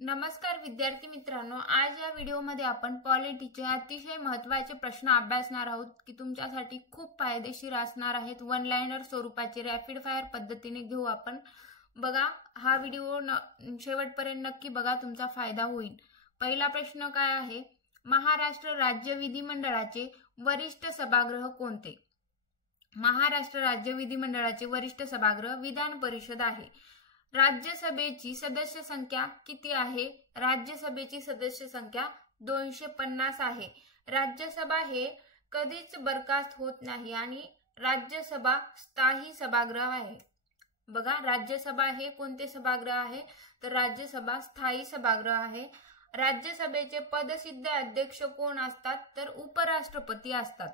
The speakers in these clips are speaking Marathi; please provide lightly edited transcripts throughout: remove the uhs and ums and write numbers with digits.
नमस्कार विद्यार्थी मित्रांनो, आज या व्हिडिओमध्ये आपण पॉलिटीचे अतिशय महत्त्वाचे प्रश्न अभ्यासणार आहोत की तुमच्यासाठी खूप फायदेशीर असणार आहेत। वन लाइनर स्वरूपाचे रॅपिड फायर पद्धतीने घेऊ आपण। बघा, हा व्हिडिओ शेवटपर्यंत नक्की बघा, तुमचा फायदा होईल। पहिला प्रश्न काय आहे? महाराष्ट्र राज्य विधिमंडळाचे वरिष्ठ सभागृह कोणते? महाराष्ट्र राज्य विधिमंडळाचे वरिष्ठ सभागृह विधान परिषद आहे। राज्यसभेची सदस्य संख्या किती आहे? राज्यसभेची सदस्य संख्या 250 आहे। राज्यसभा हे कधीच बरखास्त होत नाही आणि राज्यसभा स्थायी सभागृह आहे। बघा, राज्यसभा हे कोणते सभागृह आहे? तर राज्यसभा स्थायी सभागृह आहे। राज्यसभेचे पदसिद्ध अध्यक्ष कोण असतात? तर उपराष्ट्रपती असतात।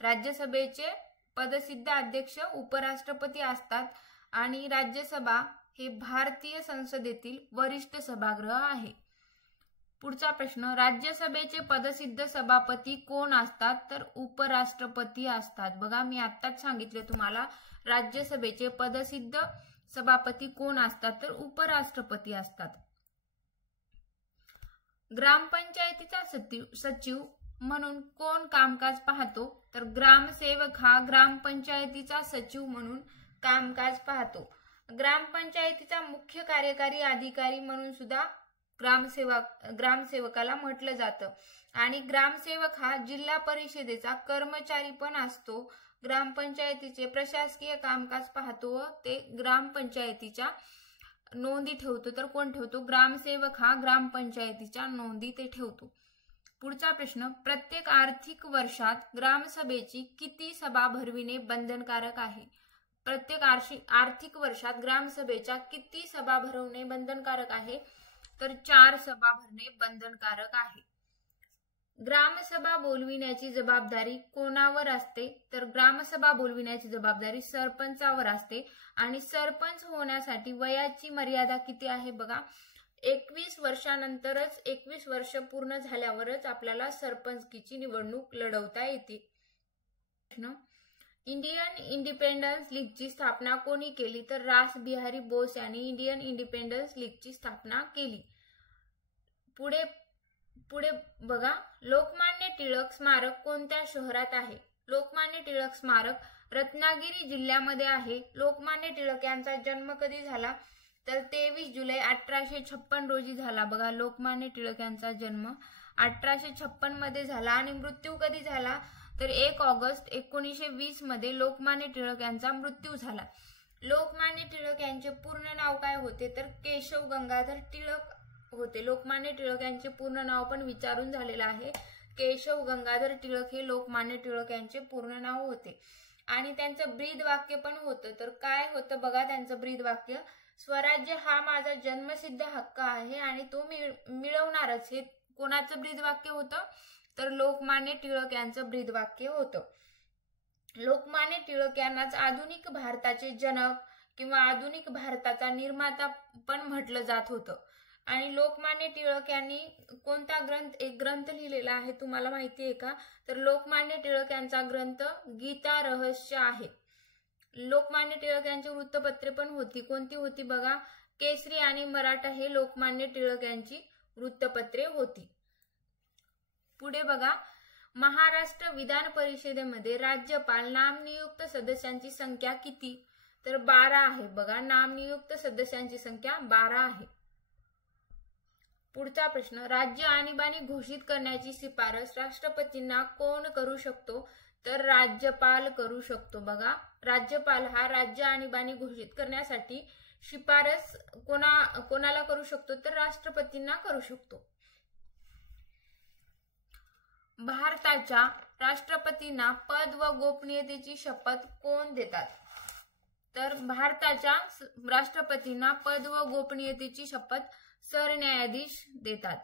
राज्यसभेचे पदसिद्ध अध्यक्ष उपराष्ट्रपती असतात आणि राज्यसभा हे भारतीय संसदेतील वरिष्ठ सभागृह आहे। पुढचा प्रश्न, राज्यसभेचे पदसिद्ध सभापती कोण असतात? तर उपराष्ट्रपती असतात। बघा, मी आत्ताच सांगितले तुम्हाला, राज्यसभेचे पदसिद्ध सभापती कोण असतात? तर उपराष्ट्रपती असतात। ग्रामपंचायतीचा सचिव म्हणून कोण कामकाज पाहतो? तर ग्रामसेवक हा ग्रामपंचायतीचा सचिव म्हणून कामकाज पाहतो। ग्रामपंचायतीचा मुख्य कार्यकारी अधिकारी म्हणून सुद्धा ग्रामसेवकाला म्हटलं जातं आणि ग्रामसेवक हा जिल्हा परिषदेचा कर्मचारी पण असतो। ग्रामपंचायतीचे प्रशासकीय कामकाज पाहतो व ते ग्रामपंचायतीच्या नोंदी ठेवतो। तर कोण ठेवतो? ग्रामसेवक हा ग्रामपंचायतीच्या नोंदी ते ठेवतो। पुढचा प्रश्न, प्रत्येक आर्थिक वर्षात ग्रामसभेची किती सभा भरविणे बंधनकारक आहे? प्रत्येक आर्थिक वर्षात ग्रामसभेच्या किती सभा भरवणे बंधनकारक आहे? तर 4 सभा भरणे बंधनकारक आहे। ग्रामसभा बोलविण्याची जबाबदारी कोणावर असते? तर ग्रामसभा बोलविण्याची जबाबदारी सरपंचावर असते आणि सरपंच होण्यासाठी वयाची मर्यादा किती आहे? बघा, 21 वर्षानंतरच 21 वर्ष पूर्ण झाल्यावरच आपल्याला सरपंचकीची निवडणूक लढवता येते। इंडियन इंडिपेंडन्स लीगची स्थापना कोणी केली? तर रासबिहारी बोस यांनी इंडियन इंडिपेंडन्स लीगची स्थापना केली। पुढे बघा, लोकमान्य टिळक स्मारक कोणत्या शहरात आहे? लोकमान्य टिळक स्मारक रत्नागिरी जिल्ह्यामध्ये आहे। लोकमान्य टिळक यांचा जन्म कधी झाला? तर 23 जुलै 1856 रोजी झाला। बघा, लोकमान्य टिळक यांचा जन्म 1856 मध्ये झाला आणि मृत्यू कधी झाला? तर 1 ऑगस्ट 1920 मध्ये लोकमान्य टिळक यांचा मृत्यू झाला। लोकमान्य टिळक यांचे पूर्ण नाव काय होते? तर केशव गंगाधर टिळक होते। लोकमान्य टिळक यांचे पूर्ण नाव पण विचारून झालेलं आहे। केशव गंगाधर टिळक हे लोकमान्य टिळक यांचे पूर्ण नाव होते आणि त्यांचं ब्रीद वाक्य पण होतं। तर काय होतं बघा त्यांचं ब्रीद वाक्य? स्वराज्य हा माझा जन्मसिद्ध हक्क आहे आणि तो मिळवणारच। हे कोणाचं ब्रीद वाक्य होतं? तर लोकमान्य टिळक यांचं ब्रीद वाक्य होतं। लोकमान्य टिळक यांनाच आधुनिक भारताचे जनक किंवा आधुनिक भारताचा निर्माता पण म्हटलं जात होतं। आणि लोकमान्य टिळक यांनी कोणता एक ग्रंथ लिहिलेला आहे तुम्हाला माहिती आहे का? तर लोकमान्य टिळक यांचा ग्रंथ गीता रहस्य आहे। लोकमान्य टिळक यांची वृत्तपत्रे पण होती। कोणती होती? बघा, केसरी आणि मराठा हे लोकमान्य टिळक यांची वृत्तपत्रे होती। पुढे बघा, महाराष्ट्र विधान परिषदेमध्ये राज्यपाल नामनियुक्त सदस्यांची संख्या किती? तर 12 आहे। बघा, नामनियुक्त सदस्यांची संख्या 12 आहे। पुढचा प्रश्न, राज्य आणीबाणी घोषित करण्याची शिफारस राष्ट्रपतींना कोण करू शकतो? तर राज्यपाल करू शकतो। बघा, राज्यपाल हा राज्य आणीबाणी घोषित करण्यासाठी शिफारस कोणाला करू शकतो? तर राष्ट्रपतींना करू शकतो। भारताच्या राष्ट्रपतींना पद व गोपनीयतेची शपथ कोण देतात? तर भारताच्या राष्ट्रपतींना पद व गोपनीयतेची शपथ सरन्यायाधीश देतात।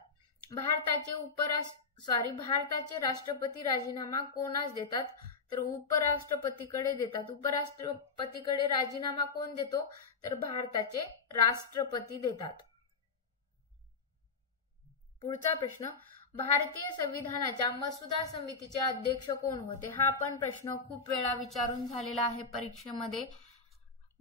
भारताचे राष्ट्रपती राजीनामा कोणास देतात? तर उपराष्ट्रपतीकडे देतात। उपराष्ट्रपतीकडे राजीनामा कोण देतो? तर भारताचे राष्ट्रपती देतात। पुढचा प्रश्न, भारतीय संविधानाच्या मसुदा समितीचे अध्यक्ष कोण होते? हा पण प्रश्न खूप वेळा विचारून झालेला आहे परीक्षेमध्ये।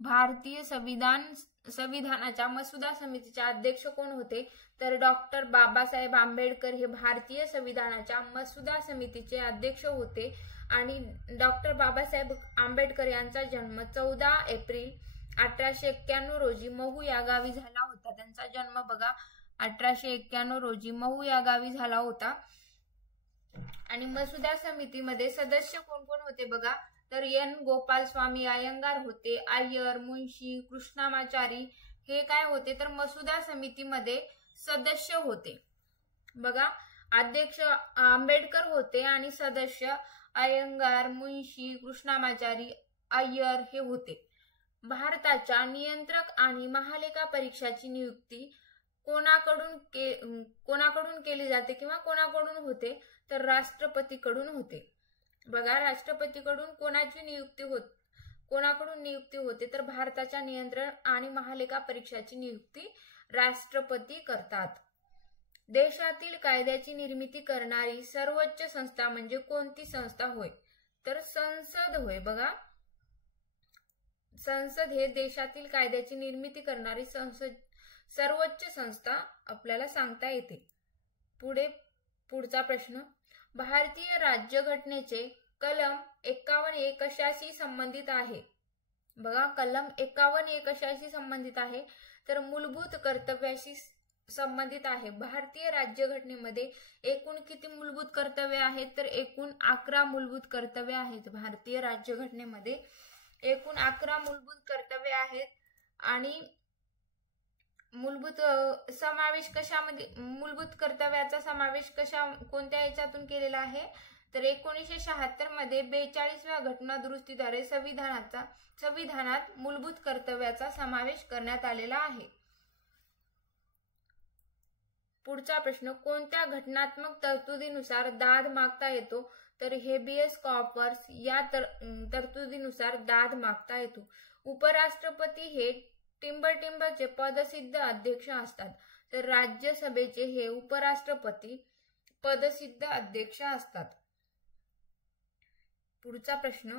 भारतीय संविधान संविधानाच्या मसुदा समितीचे अध्यक्ष कोण होते? तर डॉक्टर बाबासाहेब आंबेडकर हे भारतीय संविधानाच्या मसुदा समितीचे अध्यक्ष होते आणि डॉक्टर बाबासाहेब आंबेडकर यांचा जन्म 14 एप्रिल 1891 रोजी महू या गावी झाला होता. त्यांचा जन्म बघा 1891 रोजी महू या गावी झाला होता. आणि मसुदा समितीमध्ये सदस्य कोण कोण होते बघा, तर एन गोपालस्वामी अय्यंगार होते, अय्यर, मुंशी, कृष्णामाचारी हे काय होते तर मसुदा समितीमध्ये सदस्य होते. बघा अध्यक्ष आंबेडकर होते आणि सदस्य अय्यंगार, मुंशी, कृष्णामाचारी, अय्यर हे होते. भारताच्या नियंत्रक आणि महालेखा परीक्षाची नियुक्ती कोणाकडून केली जाते किंवा कोणाकडून होते तर राष्ट्रपतीकडून होते. बघा राष्ट्रपतीकडून कोणाकडून नियुक्ती होते तर भारताच्या नियंत्रण आणि महालेखा परीक्षाची नियुक्ती राष्ट्रपती करतात. देशातील कायद्याची निर्मिती करणारी सर्वोच्च संस्था म्हणजे कोणती संस्था होय तर संसद होय. बघा संसद हे देशातील कायद्याची निर्मिती करणारी सर्वोच्च संस्था आपल्याला सांगता येते. पुढचा प्रश्न, भारतीय राज्यघटनेचे कलम 51 कशाशी संबंधित आहे? बघा कलम 51 कशाशी संबंधित आहे तर मूलभूत कर्तव्याशी संबंधित आहे. भारतीय राज्यघटनेमध्ये एकूण किती मूलभूत कर्तव्य आहेत तर एकूण 11 मूलभूत कर्तव्य आहेत. भारतीय राज्यघटनेमध्ये एकूण 11 मूलभूत कर्तव्य आहेत. आणि मूलभूत कर्तव्याचा समावेश कोणत्या याच्यातून केलेला आहे तर 1976 मध्ये 42व्या घटना दुरुस्तीद्वारे संविधानात मूलभूत कर्तव्याचा समावेश करण्यात आलेला आहे. पुढचा प्रश्न, कोणत्या घटनात्मक तरतुदीनुसार दाद मागता येतो तर हेबियस कॉर्पस या तरतुदीनुसार दाद मागता येतो. उपराष्ट्रपती हे टिंबरचे पदसिद्ध अध्यक्ष असतात तर राज्यसभेचे हे उपराष्ट्रपती पदसिद्ध अध्यक्ष असतात. पुढचा प्रश्न,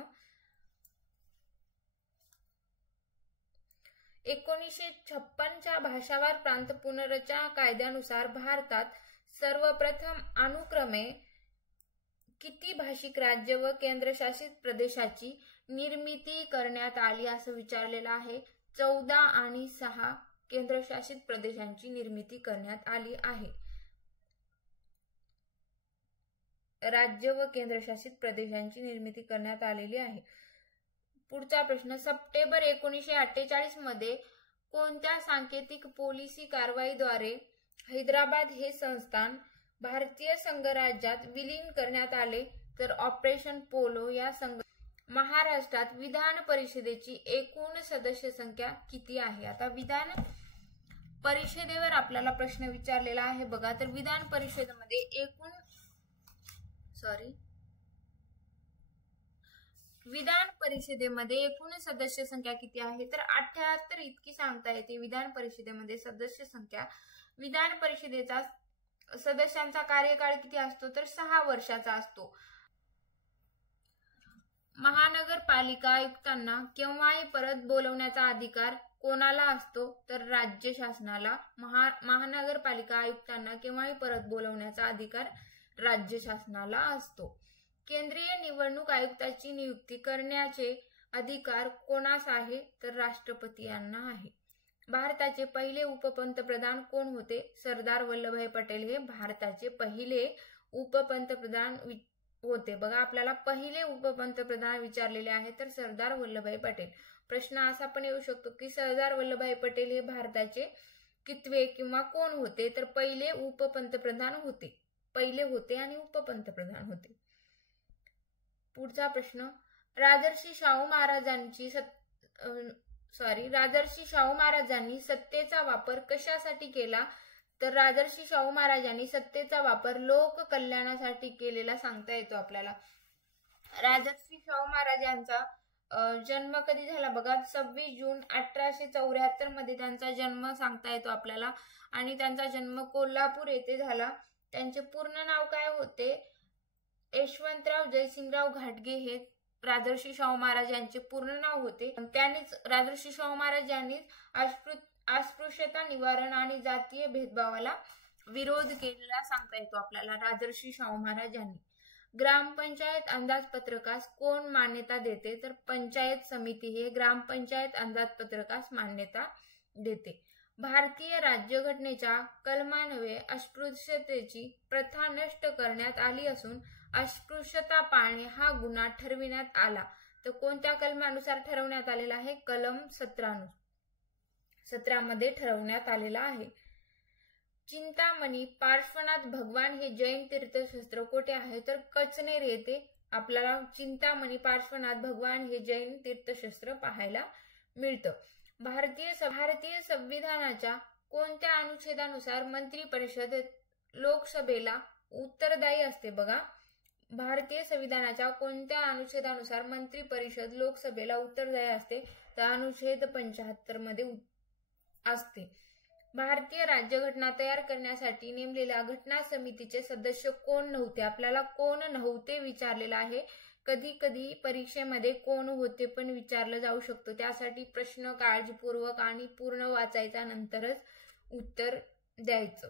1956च्या भाषावार प्रांत पुनर्रचना कायद्यानुसार भारतात सर्वप्रथम अनुक्रमे किती भाषिक राज्य व केंद्रशासित प्रदेशाची निर्मिती करण्यात आली असं विचारलेलं आहे. 14 आणि 6 केंद्रशासित प्रदेशांची निर्मिती करण्यात आली आहे. राज्य व केंद्रशासित प्रदेशांची निर्मिती करण्यात आलेली आहे. पुढचा प्रश्न, सप्टेंबर 1948 मध्ये कोणत्या सांकेतिक पॉलिसी कारवाईद्वारे हैदराबाद हे संस्थान भारतीय संघराज्यात विलीन करण्यात आले तर ऑपरेशन पोलो या महाराष्ट्रात विधान परिषदेची एकूण सदस्य संख्या किती आहे? आता विधान परिषदेवर आपल्याला प्रश्न विचारलेला आहे बघा, तर विधान परिषदेमध्ये एकूण सदस्य संख्या किती आहे तर 78 इतकी सांगता येते. विधान परिषदेमध्ये सदस्य संख्या. विधान परिषदेचा सदस्यांचा कार्यकाळ किती असतो तर 6 वर्षाचा असतो. महानगरपालिका आयुक्तांना केव्हाही परत बोलवण्याचा अधिकार कोणाला असतो तर राज्य शासनाला. महानगरपालिका आयुक्तांना केव्हाही परत बोलवण्याचा अधिकार राज्य शासनाला असतो. केंद्रीय निवडणूक आयुक्ताची नियुक्ती करण्याचे अधिकार कोणास आहे तर राष्ट्रपती यांना आहे. भारताचे पहिले उपपंतप्रधान कोण होते? सरदार वल्लभभाई पटेल हे भारताचे पहिले उपपंतप्रधान होते. बघा आपल्याला पहिले उपपंतप्रधान विचारलेले आहे तर सरदार वल्लभभाई पटेल. प्रश्न असा पण येऊ शकतो की सरदार वल्लभभाई पटेल हे भारताचे कितवे किंवा कोण होते तर पहिले उपपंतप्रधान होते. पहिले होते आणि उपपंतप्रधान होते. पुढचा प्रश्न, राजर्षी शाहू महाराजांनी सत्तेचा वापर कशासाठी केला तर राजर्षी शाहू महाराजांनी सत्तेचा वापर लोक कल्याणासाठी केलेला सांगता येतो आपल्याला. राजर्षी शाहू महाराजांचा जन्म कधी झाला बघा, 26 जून 1874 मध्ये त्यांचा जन्म सांगता येतो आपल्याला आणि त्यांचा जन्म कोल्हापूर येथे झाला. त्यांचे पूर्ण नाव काय होते? यशवंतराव जयसिंगराव घाटगे हे राजर्षी शाहू महाराज यांचे पूर्ण नाव होते. त्यांनीच राजर्षी शाहू महाराज यांनीच अस्पृश्यता निवारण आणि जातीय भेदभावाला विरोध केलेला सांगता येतो आपल्याला राजर्षी शाहू महाराज यांनी. ग्रामपंचायत अंदाजपत्रकास कोण मान्यता देते? तर पंचायत समिती हे ग्रामपंचायत अंदाजपत्रकास मान्यता देते. भारतीय राज्यघटनेच्या कलमान्वये अस्पृश्यतेची प्रथा नष्ट करण्यात आली असून अस्पृश्यता पाळणे हा गुन्हा ठरविण्यात आला. तर कोणत्या कलमानुसार ठरवण्यात आलेला आहे? कलम 17 मध्ये ठरवण्यात आलेला आहे. चिंतामणी पार्श्वनाथ भगवान हे जैन तीर्थक्षेत्र कोठे आहे? तर कचनेर येथे आपल्याला चिंतामणी पार्श्वनाथ भगवान हे जैन तीर्थक्षेत्र पाहायला मिळतं. भारतीय संविधानाच्या कोणत्या अनुच्छेदानुसार मंत्री परिषद लोकसभेला उत्तरदायी असते? बघा, भारतीय संविधानाच्या कोणत्या अनुच्छेदानुसार मंत्री परिषद लोकसभेला उत्तरदायी असते? तर अनुच्छेद 75 मध्ये असते. भारतीय राज्यघटना तयार करण्यासाठी नेमलेल्या घटना समितीचे सदस्य कोण नव्हते? आपल्याला कोण नव्हते विचारलेलं आहे. कधी कधी परीक्षेमध्ये कोण होते पण विचारलं जाऊ शकतं. त्यासाठी प्रश्न काळजीपूर्वक आणि पूर्ण वाचायचा, नंतरच उत्तर द्यायचं.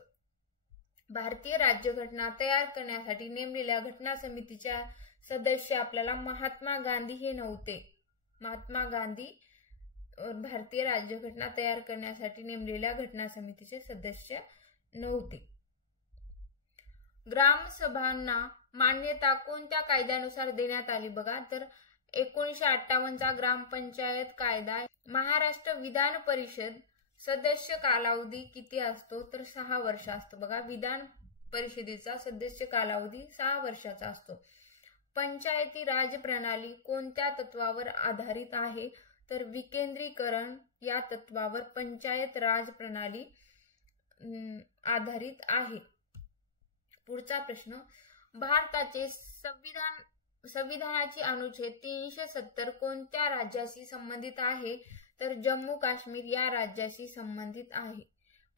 भारतीय राज्यघटना तयार करण्यासाठी नेमलेल्या घटना समितीच्या सदस्य आपल्याला महात्मा गांधी हे नव्हते. महात्मा गांधी भारतीय राज्यघटना तयार करण्यासाठी नेमलेल्या घटना समितीचे सदस्य नव्हते. ग्रामसभांना मान्यता कोणत्या कायद्यानुसार देण्यात आली? बघा, तर 1958चा ग्रामपंचायत कायदा. महाराष्ट्र विधान परिषद सदस्य कालावधी किती असतो? तर 6 वर्ष असतो. बघा, विधान परिषदेचा सदस्य कालावधी 6 वर्षाचा असतो. पंचायती राज प्रणाली कोणत्या तत्वावर आधारित आहे? तर विकेंद्रीकरण या तत्वावर पंचायत राज प्रणाली आधारित आहे. पुढचा प्रश्न, भारताचे संविधानाची अनुच्छेद 370 कोणत्या राज्याशी संबंधित आहे? तर जम्मू काश्मीर या राज्याशी संबंधित आहे.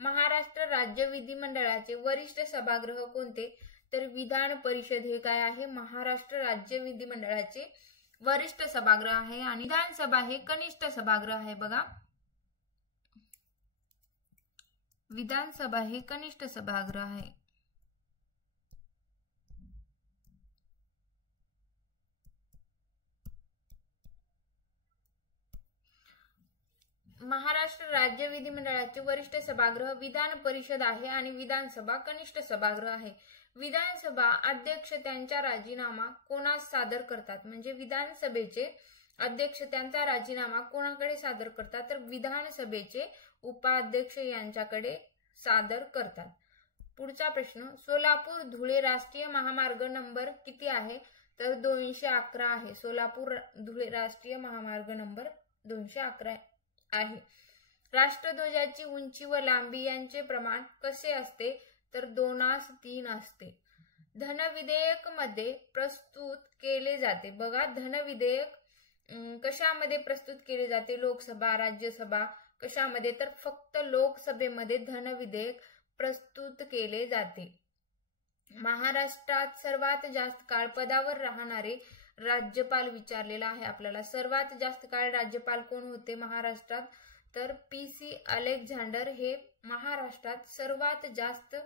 महाराष्ट्र राज्य विधिमंडळाचे वरिष्ठ सभागृह कोणते? तर विधान परिषद हे काय आहे? महाराष्ट्र राज्य विधिमंडळाचे वरिष्ठ सभागृह आहे. आणि विधानसभा हे कनिष्ठ सभागृह आहे. बघा, विधानसभा हे कनिष्ठ सभागृह आहे. महाराष्ट्र राज्य विधिमंडळाचे वरिष्ठ सभागृह विधान परिषद आहे आणि विधानसभा कनिष्ठ सभागृह आहे. विधानसभा अध्यक्ष त्यांचा राजीनामा कोणास सादर करतात? म्हणजे विधानसभेचे अध्यक्ष त्यांचा राजीनामा कोणाकडे सादर करतात? तर विधानसभेचे उपाध्यक्ष यांच्याकडे सादर करतात. पुढचा प्रश्न, सोलापूर धुळे राष्ट्रीय महामार्ग नंबर किती आहे? तर 211 आहे. सोलापूर धुळे राष्ट्रीय महामार्ग नंबर 211 आहे. राष्ट्रध्वजाची उंची व लांबी यांचे प्रमाण कसे असते? तर 2:3 असते. धनविधेयक मध्ये प्रस्तुत केले जाते. बघा, धनविधेयक कशामध्ये प्रस्तुत केले जाते? लोकसभा, राज्यसभा कशामध्ये? तर फक्त लोकसभेमध्ये धनविधेयक प्रस्तुत केले जाते. महाराष्ट्रात सर्वात जास्त काळ पदावर राहणारे राज्यपाल विचारलेला आहे आपल्याला. सर्वात जास्त काळ राज्यपाल कोण होते महाराष्ट्रात? तर PC अलेक्झांडर हे महाराष्ट्रात सर्वात जास्त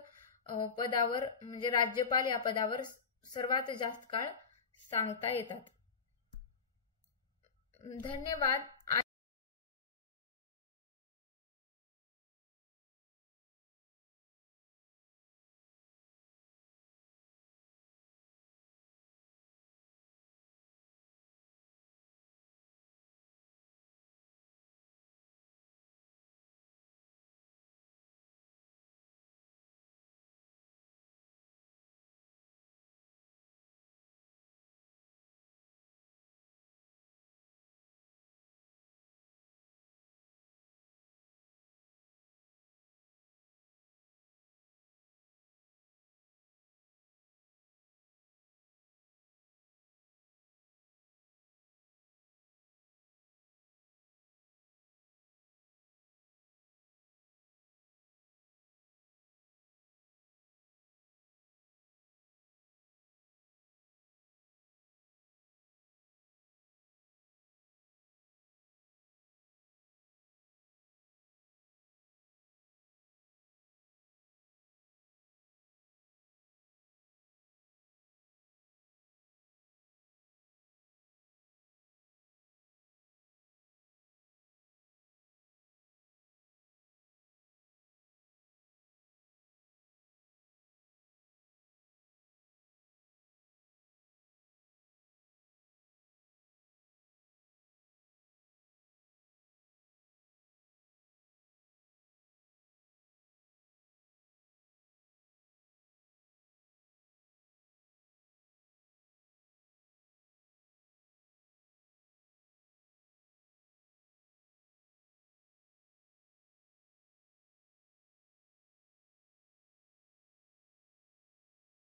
पदावर, म्हणजे राज्यपाल या पदावर सर्वात जास्त काळ सांगता येतात. धन्यवाद.